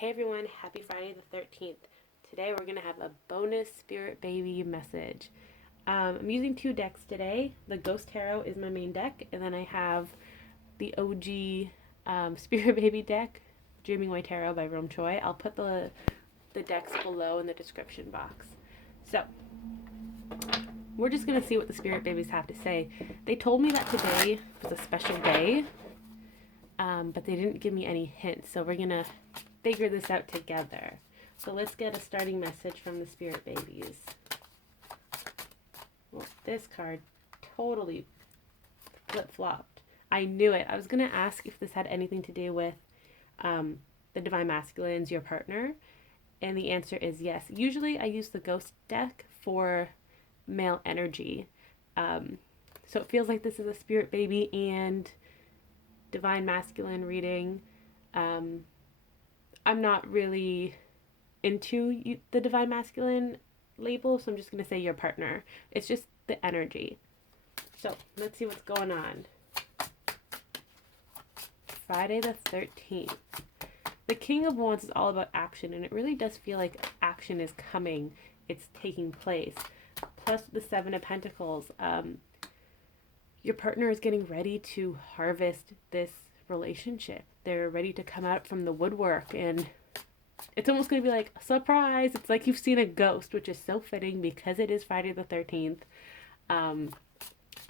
Hey everyone, happy Friday the 13th. Today we're going to have a bonus Spirit Baby message. I'm using two decks today. The Ghost Tarot is my main deck, and then I have the OG Spirit Baby deck, Dreaming Away Tarot by Choi. I'll put the decks below in the description box. So, we're just going to see what the Spirit Babies have to say. They told me that today was a special day, but they didn't give me any hints, so we're going to figure this out together. So let's get a starting message from the Spirit Babies. Well, this card totally flip-flopped. I knew it. I was going to ask if this had anything to do with the Divine Masculines, your partner, and the answer is yes. Usually I use the Ghost deck for male energy. So it feels like this is a Spirit Baby and Divine Masculine reading. I'm not really into the Divine Masculine label, so I'm just going to say your partner. It's just the energy. So, let's see what's going on. Friday the 13th. The King of Wands is all about action, and it really does feel like action is coming. It's taking place. Plus the Seven of Pentacles. Your partner is getting ready to harvest this relationship. They're ready to come out from the woodwork, and it's almost going to be like a surprise. It's like you've seen a ghost, which is so fitting because it is Friday the 13th. And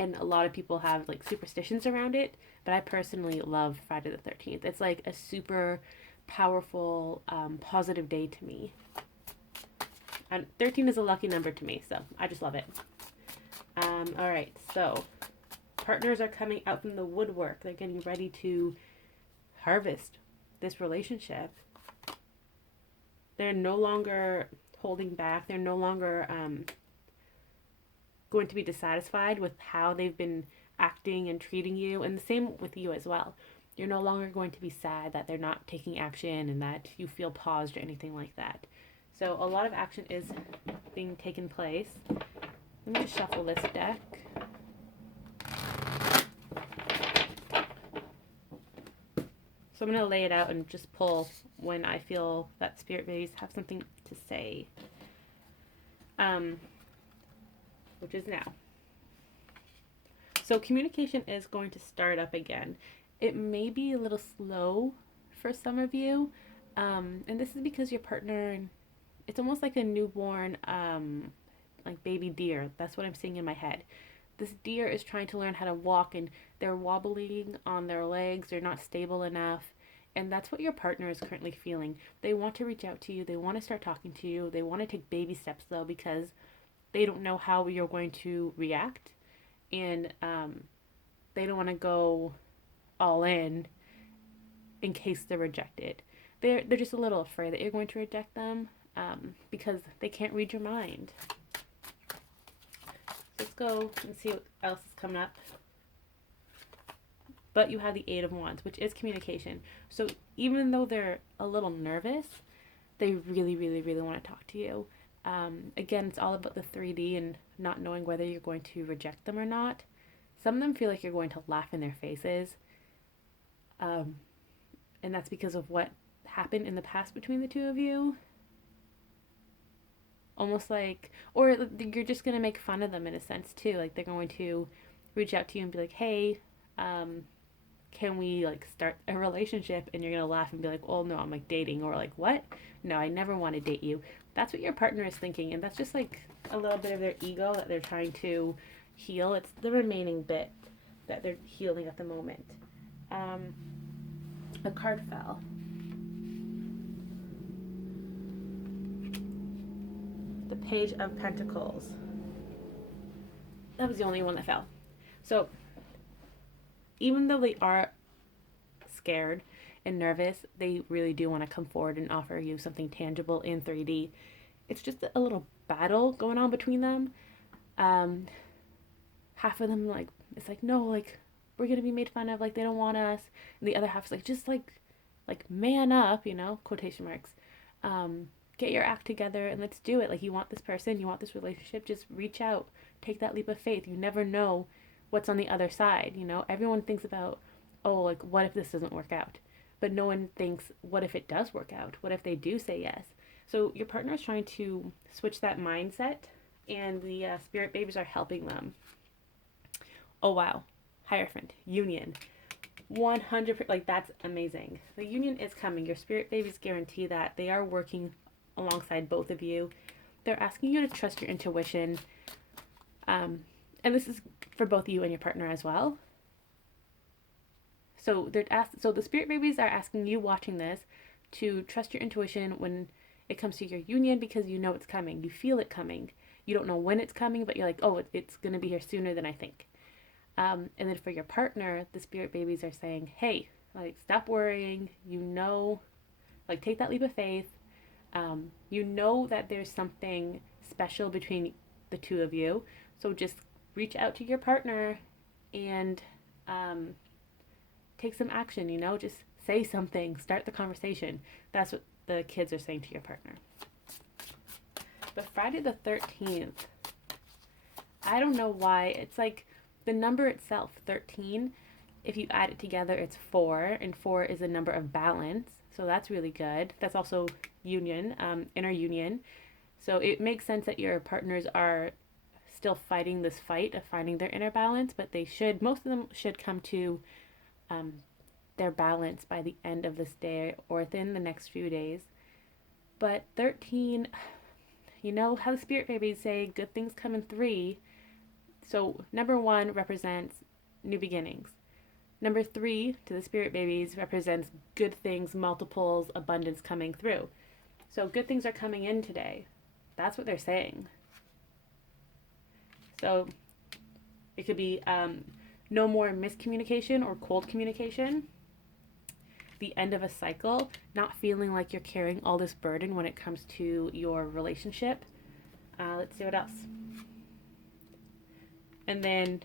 a lot of people have like superstitions around it, but I personally love Friday the 13th. It's like a super powerful, positive day to me. And 13 is a lucky number to me, so I just love it. All right, so partners are coming out from the woodwork. They're getting ready to harvest this relationship. They're no longer holding back. They're no longer going to be dissatisfied with how they've been acting and treating you. And the same with you as well. You're no longer going to be sad that they're not taking action and that you feel paused or anything like that. So a lot of action is being taken place. Let me just shuffle this deck. So I'm going to lay it out and just pull when I feel that Spirit Babies have something to say. Which is now. So communication is going to start up again. It may be a little slow for some of you. And this is because your partner, it's almost like a newborn, like baby deer. That's what I'm seeing in my head. This deer is trying to learn how to walk, and they're wobbling on their legs. They're not stable enough. And that's what your partner is currently feeling. They want to reach out to you. They want to start talking to you. They want to take baby steps, though, because they don't know how you're going to react. And they don't want to go all in case they're rejected. They're just a little afraid that you're going to reject them because they can't read your mind. Let's go and see what else is coming up. But you have the Eight of Wands, which is communication. So even though they're a little nervous, they really, really, really want to talk to you. Again, it's all about the 3D and not knowing whether you're going to reject them or not. Some of them feel like you're going to laugh in their faces. And that's because of what happened in the past between the two of you. Almost like, or you're just going to make fun of them in a sense too. Like they're going to reach out to you and be like, hey, can we like start a relationship? And you're going to laugh and be like, oh no, I'm like dating. Or like, what? No, I never want to date you. That's what your partner is thinking. And that's just like a little bit of their ego that they're trying to heal. It's the remaining bit that they're healing at the moment. A card fell. The Page of Pentacles. That was the only one that fell. So even though they are scared and nervous, they really do want to come forward and offer you something tangible in 3D. It's just a little battle going on between them. Half of them like, it's like, no, like we're gonna be made fun of, like they don't want us. And the other half's like, just like man up, you know, quotation marks. Get your act together and let's do it. Like you want this person, you want this relationship, just reach out, take that leap of faith. You never know what's on the other side, you know. Everyone thinks about, oh, like what if this doesn't work out? but no one thinks, what if it does work out? What if they do say yes? So your partner is trying to switch that mindset, and the spirit babies are helping them. Oh wow, Hierophant, union, 100%. Like, that's amazing. The union is coming. Your spirit babies guarantee that. They are working alongside both of you. They're asking you to trust your intuition. And this is for both you and your partner as well. So so the spirit babies are asking you watching this to trust your intuition when it comes to your union, because you know it's coming. You feel it coming. You don't know when it's coming, but you're like, oh, it's going to be here sooner than I think. And then for your partner, the spirit babies are saying, hey, like, stop worrying. You know, like, take that leap of faith. You know that there's something special between the two of you. So just reach out to your partner and take some action, just say something, start the conversation. That's what the kids are saying to your partner. But Friday the 13th, I don't know why, it's like the number itself, 13, if you add it together, it's 4, and 4 is a number of balance. So that's really good. That's also union, inner union. So it makes sense that your partners are still fighting this fight of finding their inner balance, but most of them should come to their balance by the end of this day or within the next few days. But 13, you know how the spirit babies say good things come in 3. So number 1 represents new beginnings. Number 3 to the spirit babies represents good things, multiples, abundance coming through. So good things are coming in today. That's what they're saying. So it could be no more miscommunication or cold communication. The end of a cycle, not feeling like you're carrying all this burden when it comes to your relationship. Let's see what else. And then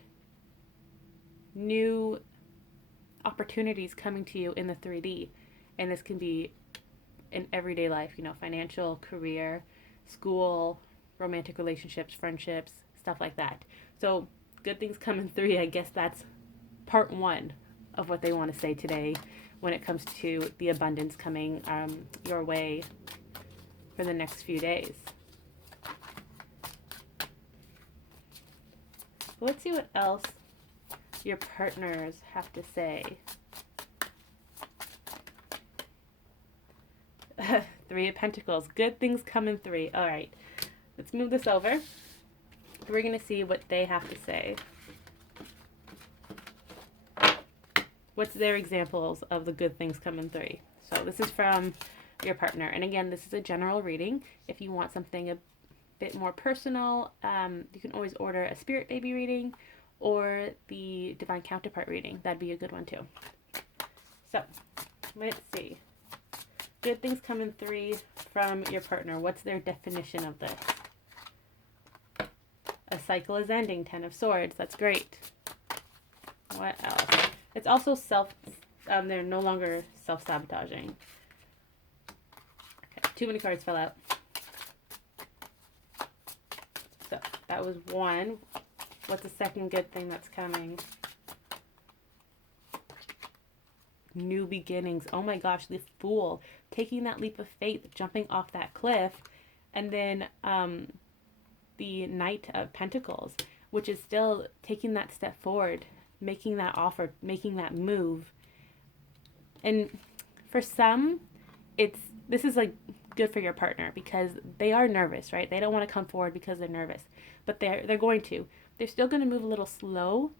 new opportunities coming to you in the 3D. And this can be in everyday life, financial, career, school, romantic relationships, friendships, stuff like that. So good things come in 3. I guess that's part 1 of what they want to say today when it comes to the abundance coming your way for the next few days. But let's see what else your partners have to say. 3 of Pentacles. Good things come in 3. All right. Let's move this over. We're going to see what they have to say. What's their examples of the good things come in 3? So this is from your partner. And again, this is a general reading. If you want something a bit more personal, you can always order a spirit baby reading or the divine counterpart reading. That'd be a good one too. So let's see. Good things come in 3 from your partner. What's their definition of this? A cycle is ending. 10 of Swords. That's great. What else? It's also they're no longer self-sabotaging. Okay, too many cards fell out. So that was 1. What's the second good thing that's coming? New beginnings. Oh my gosh, the Fool. Taking that leap of faith, jumping off that cliff. And then the Knight of Pentacles, which is still taking that step forward, making that offer, making that move. And for some, this is like good for your partner because they are nervous, right? They don't want to come forward because they're nervous, but they're going to. They're still going to move a little slow.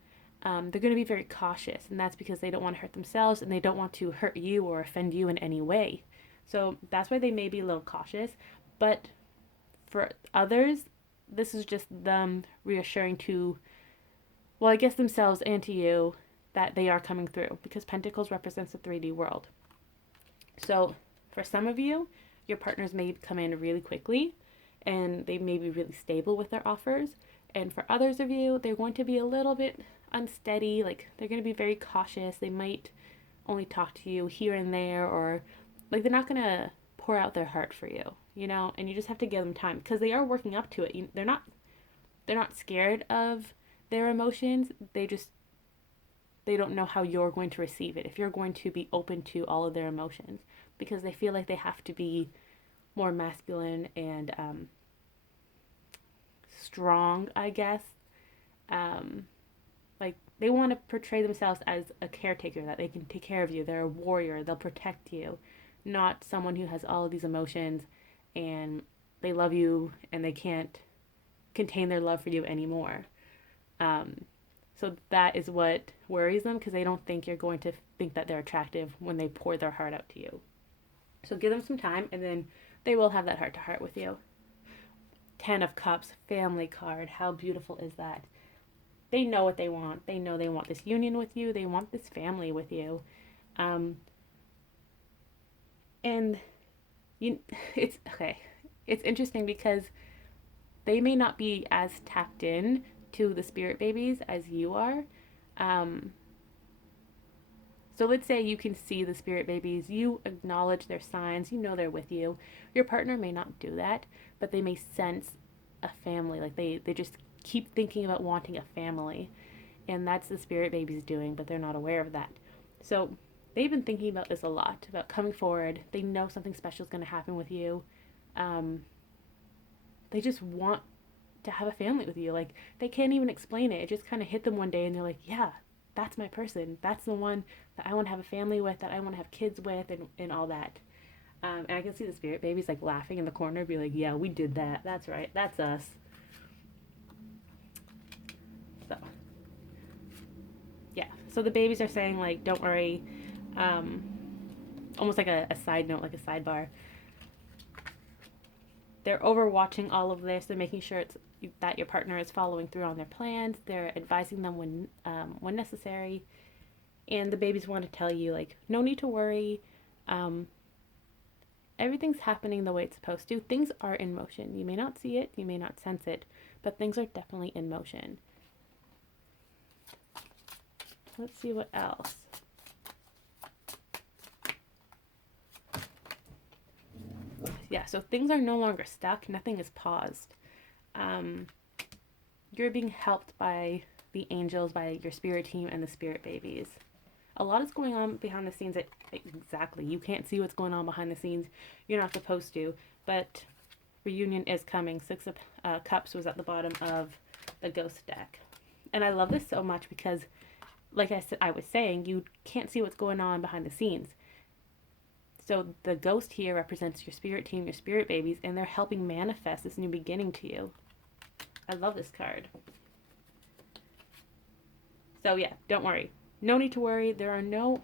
They're going to be very cautious, and that's because they don't want to hurt themselves and they don't want to hurt you or offend you in any way. So that's why they may be a little cautious. But for others, this is just them reassuring to, well, I guess themselves and to you, that they are coming through, because Pentacles represents the 3D world. So for some of you, your partners may come in really quickly and they may be really stable with their offers. And for others of you, they're going to be a little bit unsteady. Like, they're going to be very cautious. They might only talk to you here and there, or like they're not going to pour out their heart for you, and you just have to give them time because they are working up to it. They're not scared of their emotions. They just they don't know how you're going to receive it, if you're going to be open to all of their emotions, because they feel like they have to be more masculine and strong, I guess. Like they want to portray themselves as a caretaker, that they can take care of you. They're a warrior. They'll protect you, not someone who has all of these emotions and they love you and they can't contain their love for you anymore. Um, so that is what worries them, because they don't think you're going to think that they're attractive when they pour their heart out to you. So give them some time, and then they will have that heart to heart with you. 10 of Cups, family card. How beautiful is that? They know what they want. They know they want this union with you. They want this family with you. Um, and you, it's okay. It's interesting because they may not be as tapped in to the spirit babies as you are. Um, so let's say you can see the spirit babies, you acknowledge their signs, you know they're with you. Your partner may not do that, but they may sense a family. Like they just keep thinking about wanting a family. And that's the spirit babies doing, but they're not aware of that. So they've been thinking about this a lot, about coming forward. They know something special is going to happen with you. Um, they just want to have a family with you. Like they can't even explain it. It just kind of hit them one day, and they're like, "Yeah, that's my person. That's the one that I want to have a family with. That I want to have kids with, and all that." And I can see the spirit babies like laughing in the corner, be like, "Yeah, we did that. That's right. That's us." So yeah. So the babies are saying like, "Don't worry." Um, Almost like a side note, like a sidebar. They're overwatching all of this. They're making sure that your partner is following through on their plans. They're advising them when necessary. And the babies want to tell you like, no need to worry. Um, Everything's happening the way it's supposed to. Things are in motion. You may not see it, you may not sense it, but things are definitely in motion. Let's see what else. Yeah, so things are no longer stuck. Nothing is paused. Um, you're being helped by the angels, by your spirit team, and the spirit babies. A lot is going on behind the scenes. Exactly. You can't see what's going on behind the scenes. You're not supposed to. But reunion is coming. 6 of Cups was at the bottom of the ghost deck. And I love this so much because, like I was saying, you can't see what's going on behind the scenes. So the ghost here represents your spirit team, your spirit babies, and they're helping manifest this new beginning to you. I love this card. So yeah, don't worry. No need to worry. There are no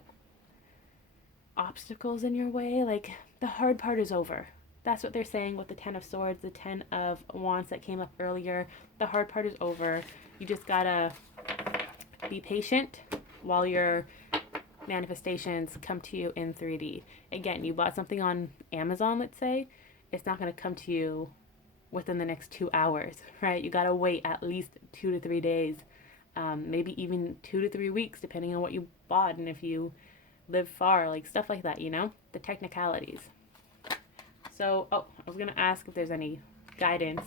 obstacles in your way. Like, the hard part is over. That's what they're saying with the 10 of Swords, the 10 of Wands that came up earlier. The hard part is over. You just gotta be patient while your manifestations come to you in 3D. Again, you bought something on Amazon, let's say. It's not going to come to you within the next 2 hours, right? You got to wait at least 2 to 3 days, maybe even 2 to 3 weeks, depending on what you bought and if you live far, like stuff like that, the technicalities. So, I was going to ask if there's any guidance.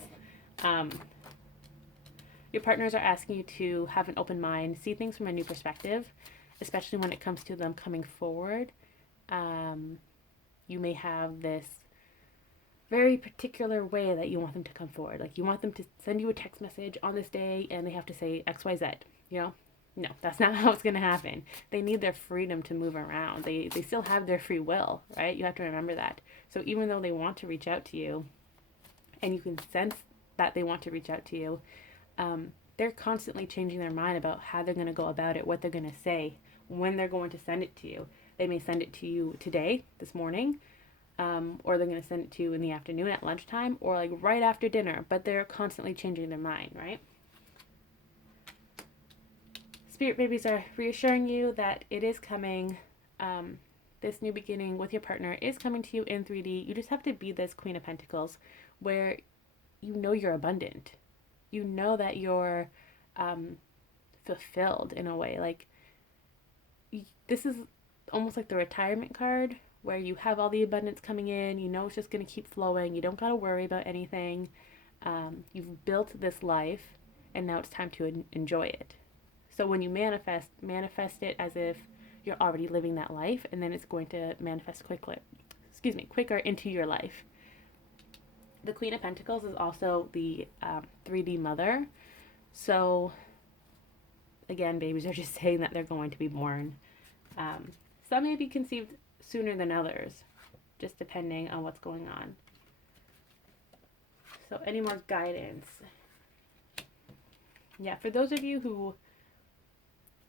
Your partners are asking you to have an open mind, see things from a new perspective, especially when it comes to them coming forward. You may have this very particular way that you want them to come forward. Like, you want them to send you a text message on this day and they have to say XYZ, No, that's not how it's going to happen. They need their freedom to move around. They still have their free will, right? You have to remember that. So even though they want to reach out to you, and you can sense that they want to reach out to you, they're constantly changing their mind about how they're going to go about it, what they're going to say, when they're going to send it to you. They may send it to you today, this morning, or they're going to send it to you in the afternoon at lunchtime, or like right after dinner, but they're constantly changing their mind, right? Spirit babies are reassuring you that it is coming. This new beginning with your partner is coming to you in 3D. You just have to be this Queen of Pentacles where you know you're abundant. You know that you're fulfilled in a way. Like, this is almost like the retirement card where you have all the abundance coming in. You know it's just going to keep flowing. You don't got to worry about anything. You've built this life, and now it's time to enjoy it. So when you manifest it as if you're already living that life, and then it's going to manifest quicker into your life. The Queen of Pentacles is also the 3D mother. So again, babies are just saying that they're going to be born. Some may be conceived sooner than others, just depending on what's going on. So any more guidance? Yeah, for those of you who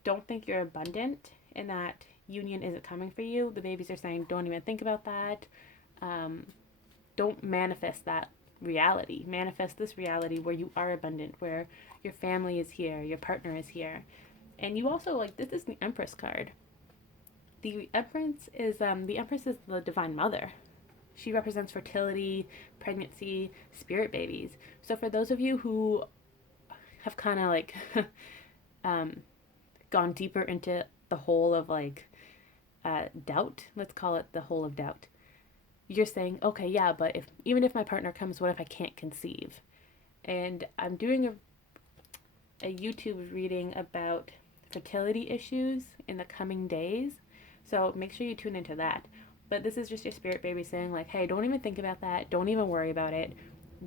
don't think you're abundant and that union isn't coming for you, the babies are saying don't even think about that. Don't manifest that reality. Manifest this reality where you are abundant, where your family is here, your partner is here. And you also, like, this is the Empress card. The Empress is the Divine Mother. She represents fertility, pregnancy, spirit babies. So for those of you who have kind of like gone deeper into the hole of like doubt, let's call it the hole of doubt, you're saying, okay, yeah, but even if my partner comes, what if I can't conceive? And I'm doing a YouTube reading about fertility issues in the coming days, so make sure you tune into that. But this is just your spirit baby saying, like, hey, don't even think about that, don't even worry about it.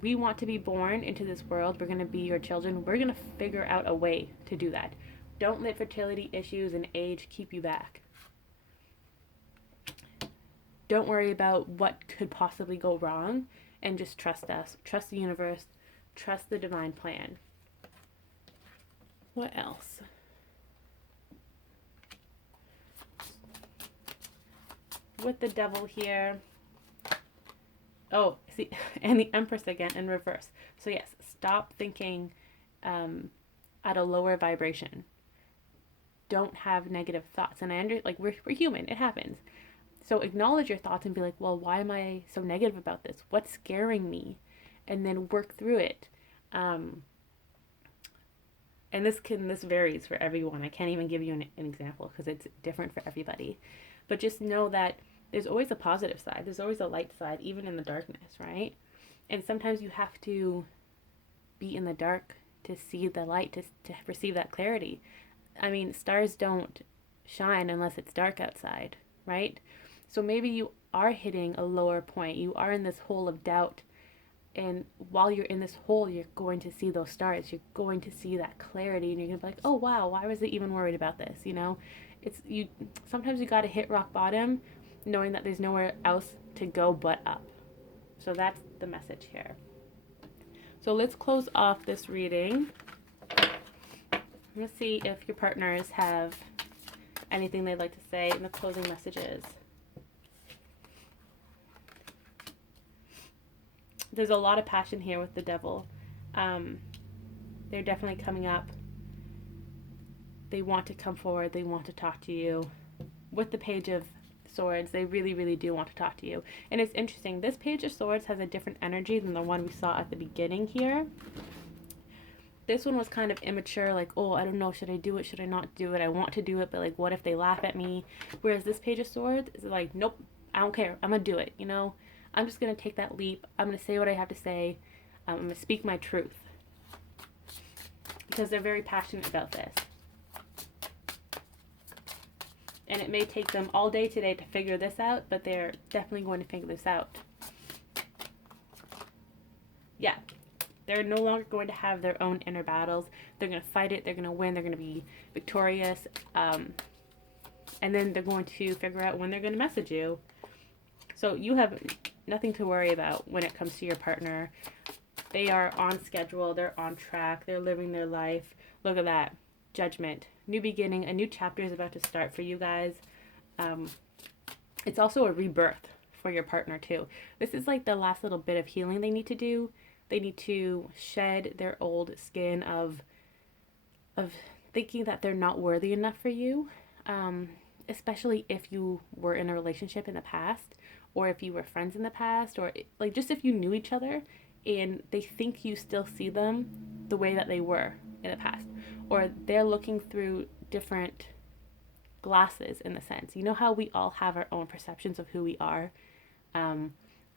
We want to be born into this world, we're going to be your children, we're going to figure out a way to do that. Don't let fertility issues and age keep you back. Don't worry about what could possibly go wrong, and just trust us. Trust the universe. Trust the divine plan. What else? With the Devil here. Oh, see, and the Empress again in reverse. So yes, stop thinking at a lower vibration. Don't have negative thoughts. And like we're human. It happens. So acknowledge your thoughts and be like, well, why am I so negative about this? What's scaring me? And then work through it. And this varies for everyone. I can't even give you an example because it's different for everybody. But just know that there's always a positive side. There's always a light side, even in the darkness, right? And sometimes you have to be in the dark to see the light, to receive that clarity. I mean, stars don't shine unless it's dark outside, right? So maybe you are hitting a lower point. You are in this hole of doubt. And while you're in this hole, you're going to see those stars. You're going to see that clarity. And you're going to be like, oh, wow, why was I even worried about this? You know, sometimes you got to hit rock bottom knowing that there's nowhere else to go but up. So that's the message here. So let's close off this reading. Let's see if your partners have anything they'd like to say in the closing messages. There's a lot of passion here with the Devil. They're definitely coming up. They want to come forward. They want to talk to you. With the Page of Swords, they really, really do want to talk to you. And it's interesting. This Page of Swords has a different energy than the one we saw at the beginning here. This one was kind of immature, like, oh, I don't know, should I do it? Should I not do it? I want to do it, but like, what if they laugh at me? Whereas this Page of Swords is like, nope, I don't care. I'm going to do it, you know? I'm just going to take that leap. I'm going to say what I have to say. I'm going to speak my truth. Because they're very passionate about this. And it may take them all day today to figure this out, but they're definitely going to figure this out. Yeah. They're no longer going to have their own inner battles. They're going to fight it. They're going to win. They're going to be victorious. And then they're going to figure out when they're going to message you. So you have nothing to worry about when it comes to your partner. They are on schedule. They're on track. They're living their life. Look at that. Judgment. New beginning. A new chapter is about to start for you guys. It's also a rebirth for your partner too. This is like the last little bit of healing they need to do. They need to shed their old skin of thinking that they're not worthy enough for you. Especially if you were in a relationship in the past, or if you were friends in the past, or like just if you knew each other and they think you still see them the way that they were in the past, or they're looking through different glasses in a sense. You know how we all have our own perceptions of who we are.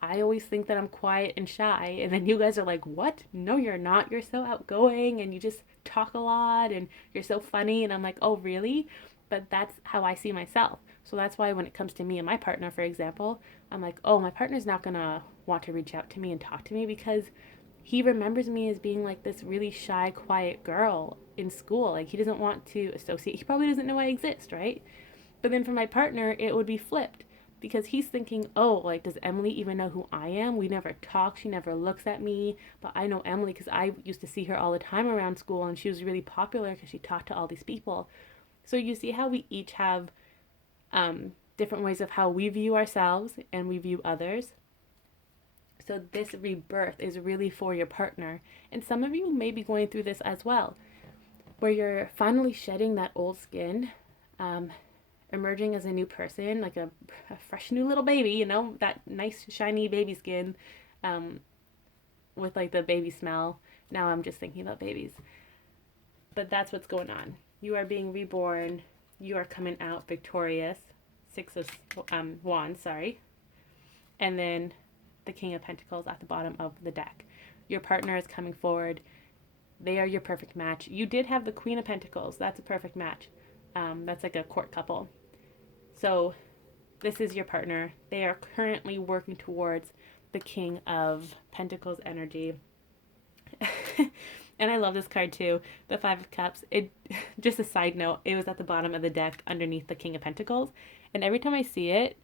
I always think that I'm quiet and shy. And then you guys are like, what? No, you're not. You're so outgoing and you just talk a lot and you're so funny. And I'm like, oh, really? But that's how I see myself. So that's why when it comes to me and my partner, for example, I'm like, oh, my partner's not going to want to reach out to me and talk to me because he remembers me as being like this really shy, quiet girl in school. Like he doesn't want to associate. He probably doesn't know I exist, right? But then for my partner, it would be flipped because he's thinking, oh, like, does Emily even know who I am? We never talk. She never looks at me. But I know Emily because I used to see her all the time around school and she was really popular because she talked to all these people. So you see how we each have different ways of how we view ourselves and we view others. So this rebirth is really for your partner. And some of you may be going through this as well, where you're finally shedding that old skin, emerging as a new person, like a fresh new little baby, you know, that nice shiny baby skin, with like the baby smell. Now I'm just thinking about babies. But that's what's going on. You are being reborn. You are coming out victorious. Six of Wands, sorry. And then the King of Pentacles at the bottom of the deck. Your partner is coming forward. They are your perfect match. You did have the Queen of Pentacles. That's a perfect match. That's like a court couple. So this is your partner. They are currently working towards the King of Pentacles energy. And I love this card too, the Five of Cups. It just a side note, it was at the bottom of the deck underneath the King of Pentacles. And every time I see it,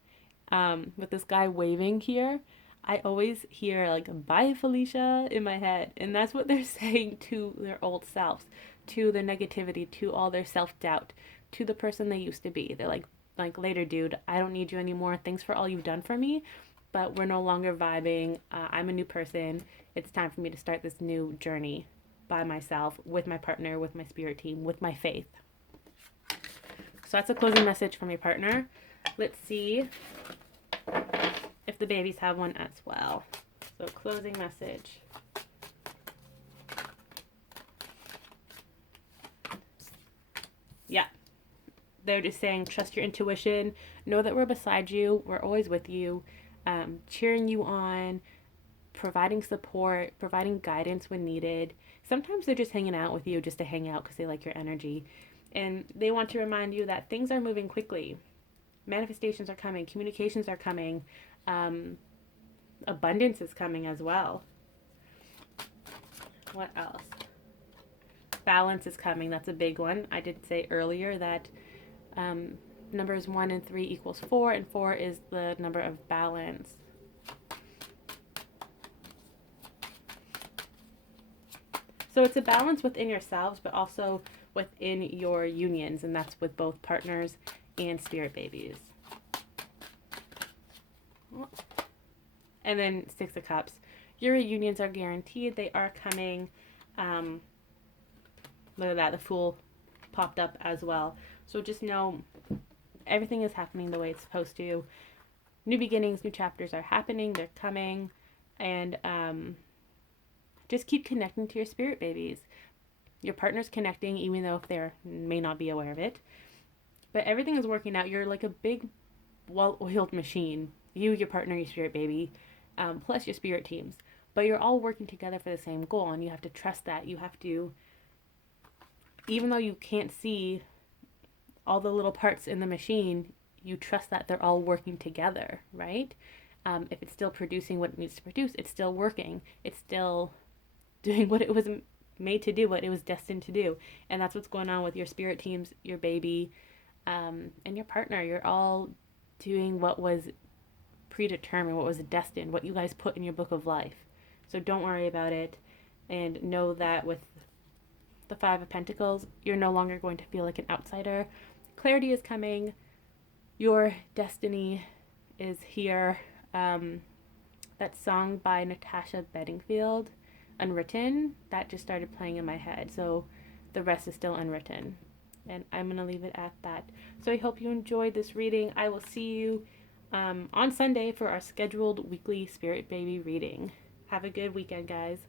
with this guy waving here, I always hear like, bye Felicia in my head. And that's what they're saying to their old selves, to their negativity, to all their self-doubt, to the person they used to be. They're like later, dude, I don't need you anymore. Thanks for all you've done for me, but we're no longer vibing. I'm a new person. It's time for me to start this new journey by myself, with my partner, with my spirit team, with my faith. So that's a closing message from your partner. Let's see if the babies have one as well. So closing message. Yeah. They're just saying, trust your intuition. Know that we're beside you. We're always with you. Cheering you on. Providing support. Providing guidance when needed. Sometimes they're just hanging out with you just to hang out because they like your energy. And they want to remind you that things are moving quickly. Manifestations are coming. Communications are coming. Abundance is coming as well. What else? Balance is coming. That's a big one. I did say earlier that numbers 1 and 3 equals 4, and 4 is the number of balance. So it's a balance within yourselves, but also within your unions, and that's with both partners and spirit babies. And then 6 of Cups. Your reunions are guaranteed. They are coming. Look at that. The Fool popped up as well. So just know everything is happening the way it's supposed to. New beginnings, new chapters are happening. They're coming. And just keep connecting to your spirit babies. Your partner's connecting, even though if they may not be aware of it. But everything is working out. You're like a big, well-oiled machine. You, your partner, your spirit baby, plus your spirit teams. But you're all working together for the same goal, and you have to trust that. You have to, even though you can't see all the little parts in the machine, you trust that they're all working together, right? If it's still producing what it needs to produce, it's still working. It's still doing what it was made to do, what it was destined to do. And that's what's going on with your spirit teams, your baby, and your partner. You're all doing what was predetermined, what was destined, what you guys put in your book of life. So don't worry about it, and know that with the Five of Pentacles, you're no longer going to feel like an outsider. Clarity is coming. Your destiny is here. That song by Natasha Bedingfield, Unwritten, that just started playing in my head. So the rest is still unwritten. And I'm going to leave it at that. So I hope you enjoyed this reading. I will see you on Sunday for our scheduled weekly Spirit Baby reading. Have a good weekend, guys.